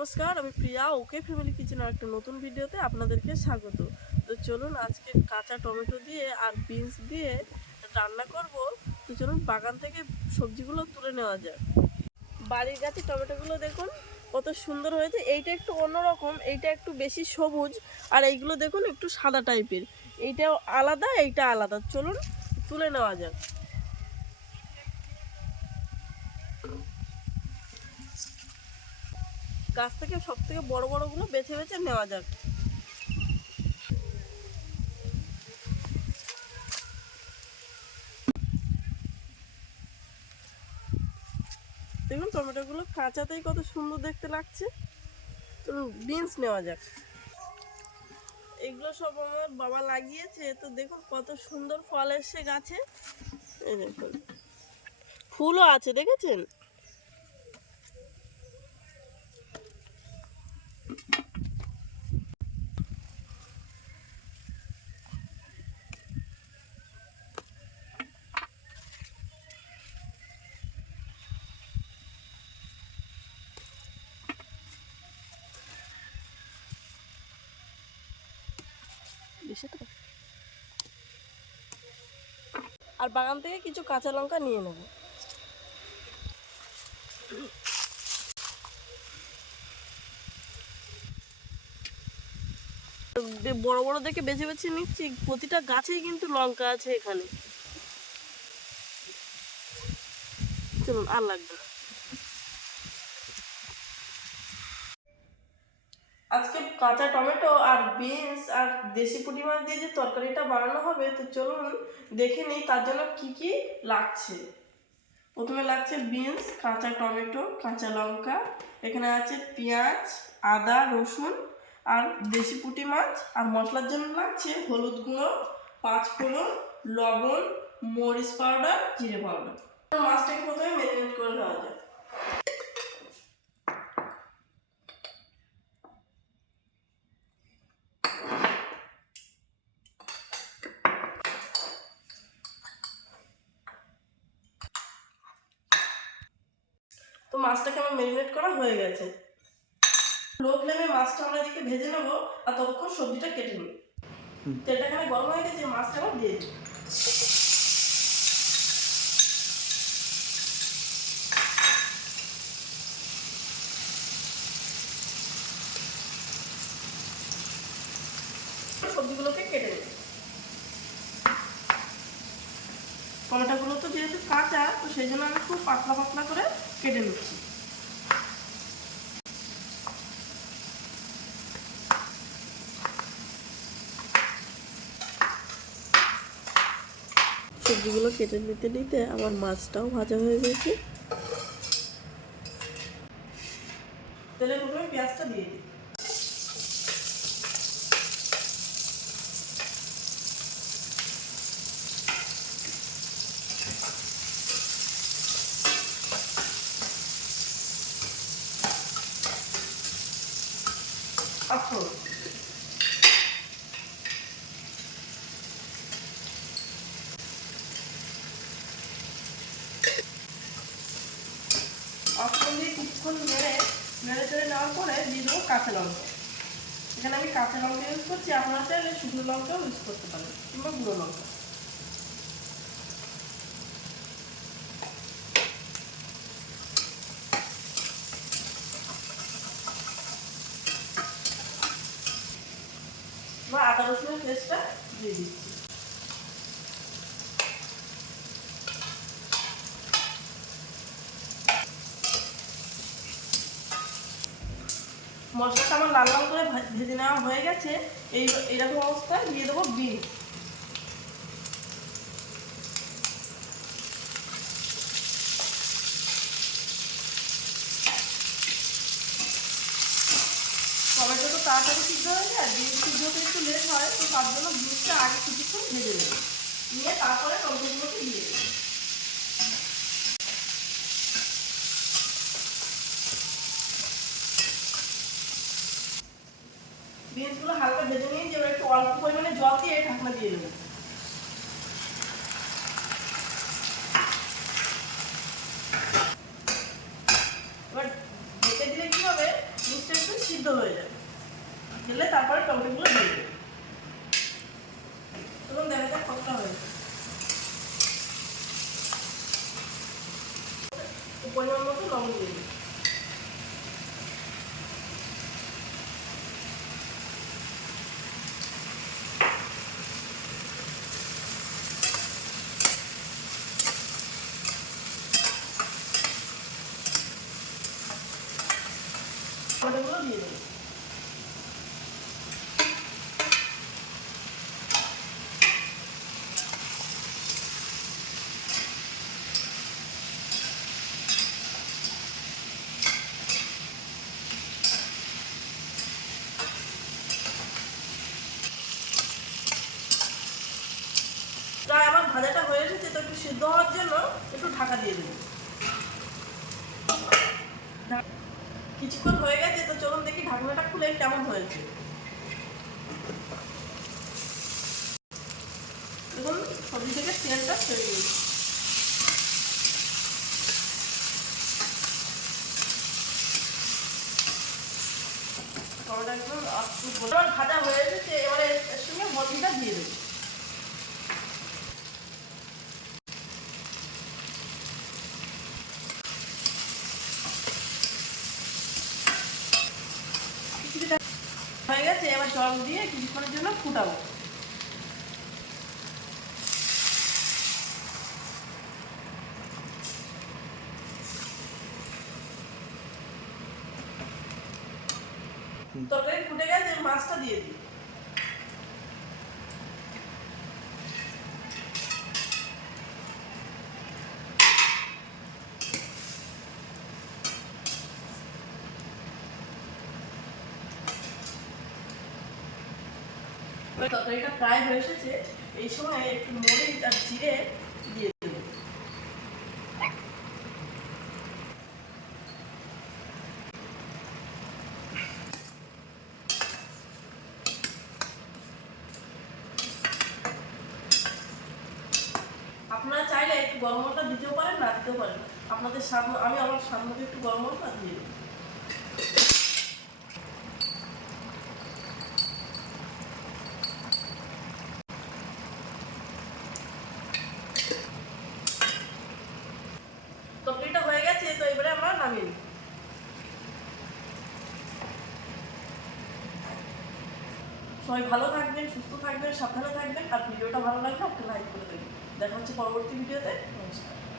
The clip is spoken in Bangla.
নমস্কার, আমি প্রিয়া ওকে ফ্যামিলি কিচেন আর একটা নতুন ভিডিওতে আপনাদেরকে স্বাগত। তো চলুন আজকে কাঁচা টমেটো দিয়ে আর বিনস দিয়ে রান্না করব। তো চলুন বাগান থেকে সবজিগুলো তুলে নেওয়া যায় বাড়ির গাছে টমেটোগুলো দেখুন, কত সুন্দর হয়েছে। এইটা একটু অন্যরকম, এইটা একটু বেশি সবুজ, আর এইগুলো দেখুন একটু সাদা টাইপের এইটা আলাদা এইটা আলাদা। চলুন তুলে নেওয়া যাক। গাছ থেকে সব থেকে বড় বড়গুলো বেছে বেছে নেওয়া যাক। দেখুন, টমেটোগুলো কাঁচাতেই কত সুন্দর দেখতে লাগছে। চলুন বিনস নেওয়া যাক। এগুলো সব আমার বাবা লাগিয়েছে। তো দেখুন, কত সুন্দর ফল এসছে গাছে। দেখুন। ফুলও আছে, দেখেছেন বেশি তো আর বাগান থেকে কিছু কাঁচা লঙ্কা নিয়ে নেব। বড় বড় দেখে বেছে বেছে নিচ্ছি, প্রতিটা গাছেই কিন্তু লঙ্কা আছে এখানে। চলুন, আর লাগবে না। আজকে কাঁচা টমেটো আর বিনস আর দেশি পুঁটি মাছ দিয়ে যে তরকারিটা বানানো হবে, তো চলুন দেখে নিই তার জন্য কি কি লাগছে। প্রথমে লাগছে বিনস, কাঁচা টমেটো, কাঁচা লঙ্কা, এখানে আছে পেঁয়াজ, আদা, রসুন আর দেশি পুঁটি মাছ। আর মশলার জন্য লাগছে হলুদ গুঁড়ো, পাঁচ ফোড়ন, লবণ, মরিচ পাউডার, জিরে পাউডার। মাছটাকে প্রথমে ম্যারিনেট করে নেওয়া যায় মাছটাকে আমার ম্যারিনেট করা হয়ে গেছে। লো ফ্লেমে মাছটা আমরা এদিকে ভেজে নেব আর ততক্ষণ সবজিটা কেটে নিই। তেলটা এখানে গরম হয়ে গেছে মাছটা আবার দিয়ে দিই। সবজিগুলোকে কেটে নিই। টমেটোগুলো তো যেহেতু কাঁচা তো সেই জন্য আমি খুব পাতলা পাতলা করে কেটে নিচ্ছি। সবজিগুলো কেটে নিতে নিতে আমার মাছটাও ভাজা হয়ে গেছে। তেলের প্রথমে পেঁয়াজটা দিয়ে দিই। চেড়ে নেওয়ার পরে কাঁচা লঙ্কা। এখানে আমি কাঁচা লঙ্কা ইউজ করছি, আপনারা চাইলে শুকনো লঙ্কাও ইউজ করতে পারেন, কিংবা গুঁড়ো লঙ্কা এবার দিয়ে দিচ্ছি মশলাটা আমার লাল লাল করে ভেজে নেওয়া হয়ে গেছে। এই, এরকম অবস্থায় দিয়ে দেবো বিনস টমেটো তো তাড়াতাড়ি সিদ্ধ হয়ে যায়? ডিম সিদ্ধ হতে একটু লেট হয়, তো তার জন্য দুধটা আগে কিছুক্ষণ ভেজে নেব। নিয়ে তারপরে টমেটোগুলোকে দিয়ে দেবে। বিনসগুলো হালকা ভেজে নিয়ে যে একটু অল্প পরিমাণে জল দিয়ে ঢাকনা দিয়ে দেবো এবার ঢেকে দিলে কি হবে নিচটা সিদ্ধ হয়ে যাবে গেলে তারপরে টমেটোগুলো দিয়ে দেবে তখন দেখা যাক কতটা হয়েছে পরিমাণ মতো লবণ দিয়ে দিই। টমেটোগুলো দিয়ে দেবো প্রায় আমার ভাজাটা হয়ে এসেছে তো একটু সিদ্ধ জন্য একটু ঢাকা দিয়ে দেবো। কিছুক্ষণ হয়ে গেছে, তো চলুন দেখি ঢাকনাটা খুলে কেমন হয়েছে। দেখুন সবজি থেকে তেলটা ছেড়ে দিয়েছি টমেটো একদম ভাজা হয়ে এসেছে, এবারে এর সঙ্গে মশলাটা দিয়ে দেবো কিছুটা হয়ে গেছে এবার জল দিয়ে কিছুক্ষণের জন্য ফুটাবো। তরকারি ফুটে গেছে মাছটা দিয়ে দিই। তরকারিটা প্রায় হয়ে এসেছে, এই সময় একটু মরিচ আর জিরে দিয়ে দেবো। আপনারা চাইলে একটু গরম মশলা দিতেও পারেন, না দিতেও পারেন। আপনাদের সামনে, আমি আমার সামনে একটু গরম মশলা দিয়ে দেবো। গেছে তো এবারে আমরা নামিয়ে সবাই ভালো থাকবেন, সুস্থ থাকবেন, সাবধানে থাকবেন। আর ভিডিওটা ভালো লাগলে একটা লাইক করে দেবেন। দেখা হচ্ছে পরবর্তী ভিডিওতে। নমস্কার।